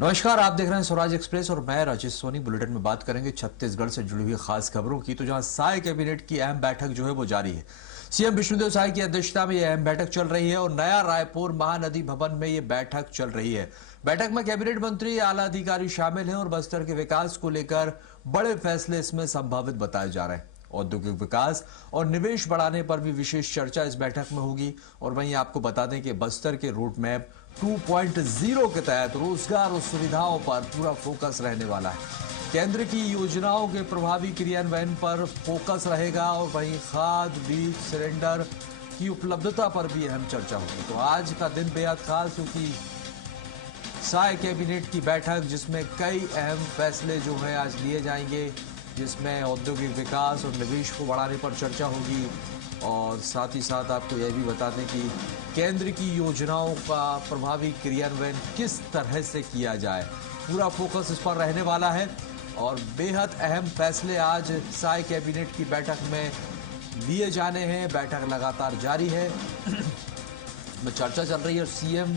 नमस्कार, आप देख रहे हैं स्वराज एक्सप्रेस और मैं राजेश सोनी। बुलेटिन में बात करेंगे छत्तीसगढ़ से जुड़ी हुई खास खबरों की। तो जहां साय कैबिनेट की अहम बैठक जो है वो जारी है। सीएम विष्णुदेव साय की अध्यक्षता में यह अहम बैठक चल रही है और नया रायपुर महानदी भवन में यह बैठक चल रही है। बैठक में कैबिनेट मंत्री, आला अधिकारी शामिल हैं और बस्तर के विकास को लेकर बड़े फैसले इसमें संभावित बताए जा रहे हैं। औद्योगिक विकास और निवेश बढ़ाने पर भी विशेष चर्चा इस बैठक में होगी। और वहीं आपको बता दें कि बस्तर के रूट मैप 2.0 के तहत रोजगार और सुविधाओं पर पूरा फोकस रहने वाला है। केंद्र की योजनाओं के प्रभावी क्रियान्वयन पर फोकस रहेगा और वहीं खाद, बीज, सिलेंडर की उपलब्धता पर भी अहम चर्चा होगी। तो आज का दिन बेहद खास, क्योंकि साय कैबिनेट की बैठक जिसमें कई अहम फैसले जो है आज लिए जाएंगे, जिसमें औद्योगिक विकास और निवेश को बढ़ाने पर चर्चा होगी। और साथ ही साथ आपको यह भी बता दें कि केंद्र की योजनाओं का प्रभावी क्रियान्वयन किस तरह से किया जाए, पूरा फोकस इस पर रहने वाला है। और बेहद अहम फैसले आज साय कैबिनेट की बैठक में लिए जाने हैं। बैठक लगातार जारी है, में चर्चा चल रही है और सीएम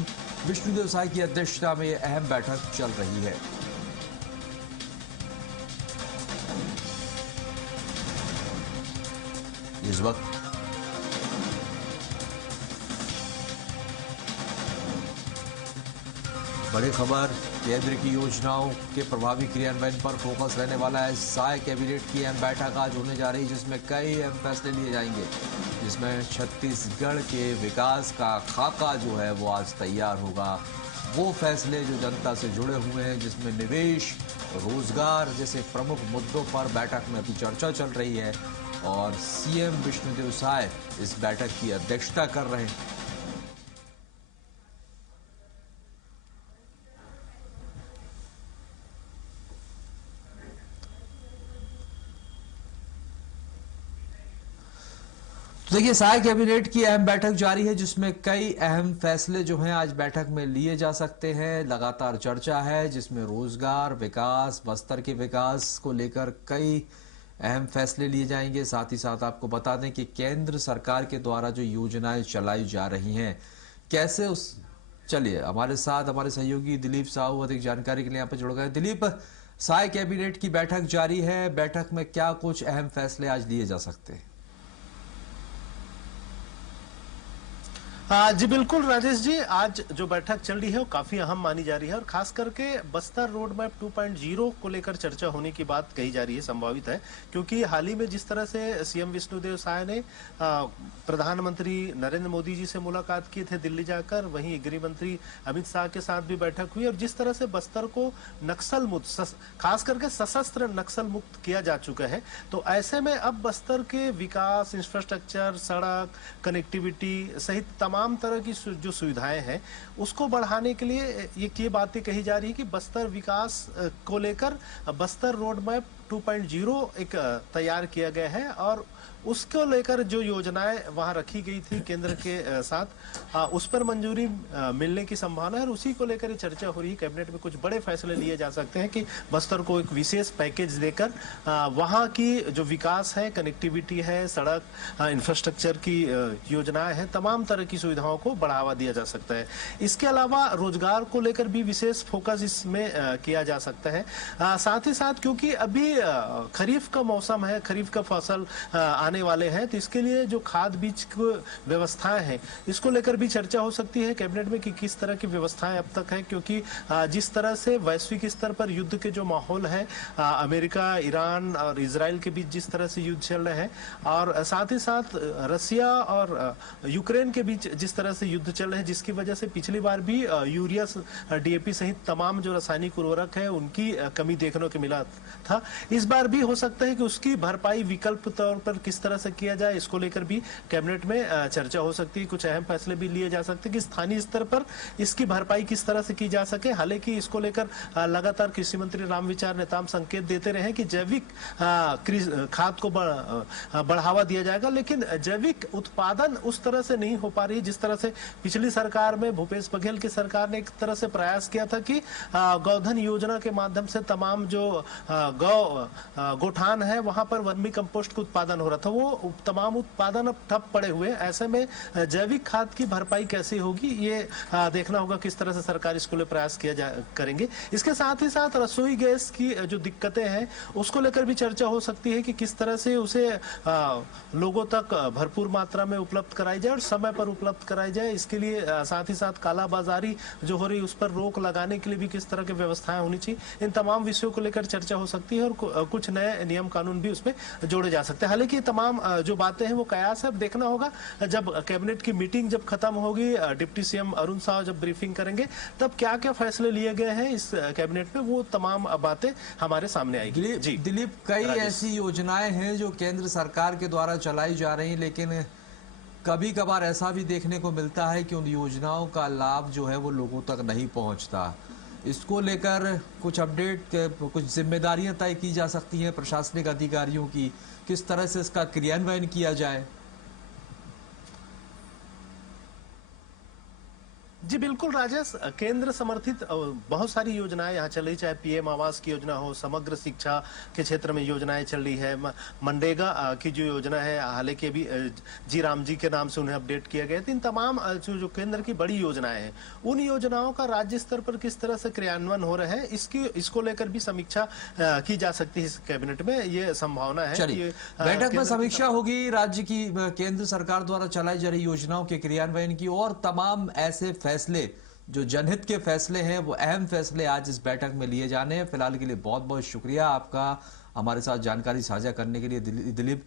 विष्णुदेव साय की अध्यक्षता में यह अहम बैठक चल रही है। इस वक्त बड़ी खबर, केंद्र की योजनाओं के प्रभावी क्रियान्वयन पर फोकस रहने वाला है। साय कैबिनेट की अहम बैठक आज होने जा रही है, जिसमें कई अहम फैसले लिए जाएंगे, जिसमें छत्तीसगढ़ के विकास का खाका जो है वो आज तैयार होगा। वो फैसले जो जनता से जुड़े हुए हैं, जिसमें निवेश, रोजगार जैसे प्रमुख मुद्दों पर बैठक में अभी चर्चा चल रही है और सीएम विष्णुदेव साय इस बैठक की अध्यक्षता कर रहे हैं। तो देखिए, साय कैबिनेट की अहम बैठक जारी है, जिसमें कई अहम फैसले जो हैं आज बैठक में लिए जा सकते हैं। लगातार चर्चा है, जिसमें रोजगार, विकास, बस्तर के विकास को लेकर कई अहम फैसले लिए जाएंगे। साथ ही साथ आपको बता दें कि केंद्र सरकार के द्वारा जो योजनाएं चलाई जा रही हैं, कैसे उस चलिए हमारे साथ हमारे सहयोगी दिलीप साहू अधिक जानकारी के लिए यहाँ पर जुड़ गए। दिलीप, साय कैबिनेट की बैठक जारी है, बैठक में क्या कुछ अहम फैसले आज लिए जा सकते हैं? जी बिल्कुल राजेश जी, आज जो बैठक चल रही है वो काफी अहम मानी जा रही है और खास करके बस्तर रोड मैप 2.0 को लेकर चर्चा होने की बात कही जा रही है, संभावित है। क्योंकि हाल ही में जिस तरह से सीएम विष्णुदेव साय ने प्रधानमंत्री नरेंद्र मोदी जी से मुलाकात की थे दिल्ली जाकर, वहीं गृह मंत्री अमित शाह के साथ भी बैठक हुई और जिस तरह से बस्तर को नक्सल मुक्त, खास करके सशस्त्र नक्सल मुक्त किया जा चुका है, तो ऐसे में अब बस्तर के विकास, इंफ्रास्ट्रक्चर, सड़क, कनेक्टिविटी सहित तमाम तरह की जो सुविधाएं हैं उसको बढ़ाने के लिए ये बातें कही जा रही है कि बस्तर विकास को लेकर बस्तर रोड मैप 2.0 एक तैयार किया गया है और उसको लेकर जो योजनाएं वहां रखी गई थी केंद्र के साथ, उस पर मंजूरी मिलने की संभावना है और उसी को लेकर चर्चा हो रही है। कैबिनेट में कुछ बड़े फैसले लिए जा सकते हैं कि बस्तर को एक विशेष पैकेज देकर वहां की जो विकास है, कनेक्टिविटी है, सड़क, इंफ्रास्ट्रक्चर की योजनाएं हैं, तमाम तरह की सुविधाओं को बढ़ावा दिया जा सकता है। इसके अलावा रोजगार को लेकर भी विशेष फोकस इसमें किया जा सकता है। साथ ही साथ क्योंकि अभी खरीफ का मौसम है, खरीफ का फसल आने वाले हैं, तो इसके लिए जो खाद बीज की व्यवस्थाएं हैं इसको लेकर भी चर्चा हो सकती है कैबिनेट में कि किस तरह की व्यवस्थाएं अब तक है। क्योंकि जिस तरह से वैश्विक स्तर पर युद्ध के जो माहौल है, अमेरिका, ईरान और इजराइल के बीच जिस तरह से युद्ध चल रहे हैं और साथ ही साथ रसिया और यूक्रेन के बीच जिस तरह से युद्ध चल रहे हैं, जिसकी वजह से पिछली बार भी यूरिया, डीएपी सहित तमाम जो रासायनिक उर्वरक है उनकी कमी देखने को मिला था। इस बार भी हो सकता है कि उसकी भरपाई विकल्प तौर पर किस तरह से किया जाए, इसको लेकर भी कैबिनेट में चर्चा हो सकती है। कुछ अहम फैसले भी लिए जा सकते हैं कि स्थानीय स्तर पर इसकी भरपाई किस तरह से की जा सके। हालांकि इसको लेकर लगातार कृषि मंत्री रामविचार नेताम संकेत देते रहे कि जैविक खाद को बढ़ावा दिया जाएगा, लेकिन जैविक उत्पादन उस तरह से नहीं हो पा रही जिस तरह से पिछली सरकार में भूपेश बघेल की सरकार ने एक तरह से प्रयास किया था कि गौधन योजना के माध्यम से तमाम जो गौ गोठान है वहां पर वर्मी कंपोस्ट का उत्पादन हो रहा था, वो तमाम उत्पादन अब ठप पड़े हुए हैं। ऐसे में जैविक खाद की भरपाई कैसे होगी, ये देखना होगा किस तरह से सरकार इसको लिए प्रयास करेंगे। इसके साथ ही साथ रसोई गैस की जो दिक्कतें हैं उसको लेकर भी चर्चा हो सकती है कि किस तरह से उसे लोगों तक भरपूर मात्रा में उपलब्ध कराई जाए और समय पर उपलब्ध कराई जाए। इसके लिए साथ ही साथ कालाबाजारी जो हो रही है उस पर रोक लगाने के लिए भी किस तरह की व्यवस्थाएं होनी चाहिए। इन तमाम विषयों को लेकर चर्चा हो सकती है और कुछ नए नियम कानून भी उसमें जोड़े जा सकते हैं। हालांकि तमाम जो बातें हैं वो कयास है, अब देखना होगा जब कैबिनेट की मीटिंग जब खत्म होगी, डिप्टी सीएम अरुण साव जब ब्रीफिंग करेंगे तब क्या क्या फैसले लिए गए हैं इस कैबिनेट में, वो तमाम बातें हमारे सामने आएगी। जी दिलीप, कई ऐसी योजनाएं हैं जो केंद्र सरकार के द्वारा चलाई जा रही, लेकिन कभी कभार ऐसा भी देखने को मिलता है कि उन योजनाओं का लाभ जो है वो लोगों तक नहीं पहुंचता। इसको लेकर कुछ अपडेट, कुछ जिम्मेदारियां तय की जा सकती हैं प्रशासनिक अधिकारियों की, किस तरह से इसका क्रियान्वयन किया जाए? जी बिल्कुल राजेश, केंद्र समर्थित बहुत सारी योजनाएं यहाँ चल रही, चाहे पीएम आवास की योजना हो, समग्र शिक्षा के क्षेत्र में योजनाएं चल रही है, मनरेगा की जो योजना है हालांकि अभी जी राम जी के नाम से उन्हें अपडेट किया गया। तो इन तमाम जो केंद्र की बड़ी योजनाएं हैं उन योजनाओं का राज्य स्तर पर किस तरह से क्रियान्वयन हो रहा है इसको लेकर भी समीक्षा की जा सकती है इस कैबिनेट में, ये संभावना है। चलिए, बैठक में समीक्षा होगी राज्य की केंद्र सरकार द्वारा चलाई जा रही योजनाओं के क्रियान्वयन की, और तमाम ऐसे फैसले जो जनहित के फैसले हैं, वो अहम फैसले आज इस बैठक में लिए जाने हैं। फिलहाल के लिए बहुत बहुत शुक्रिया आपका हमारे साथ जानकारी साझा करने के लिए दिलीप।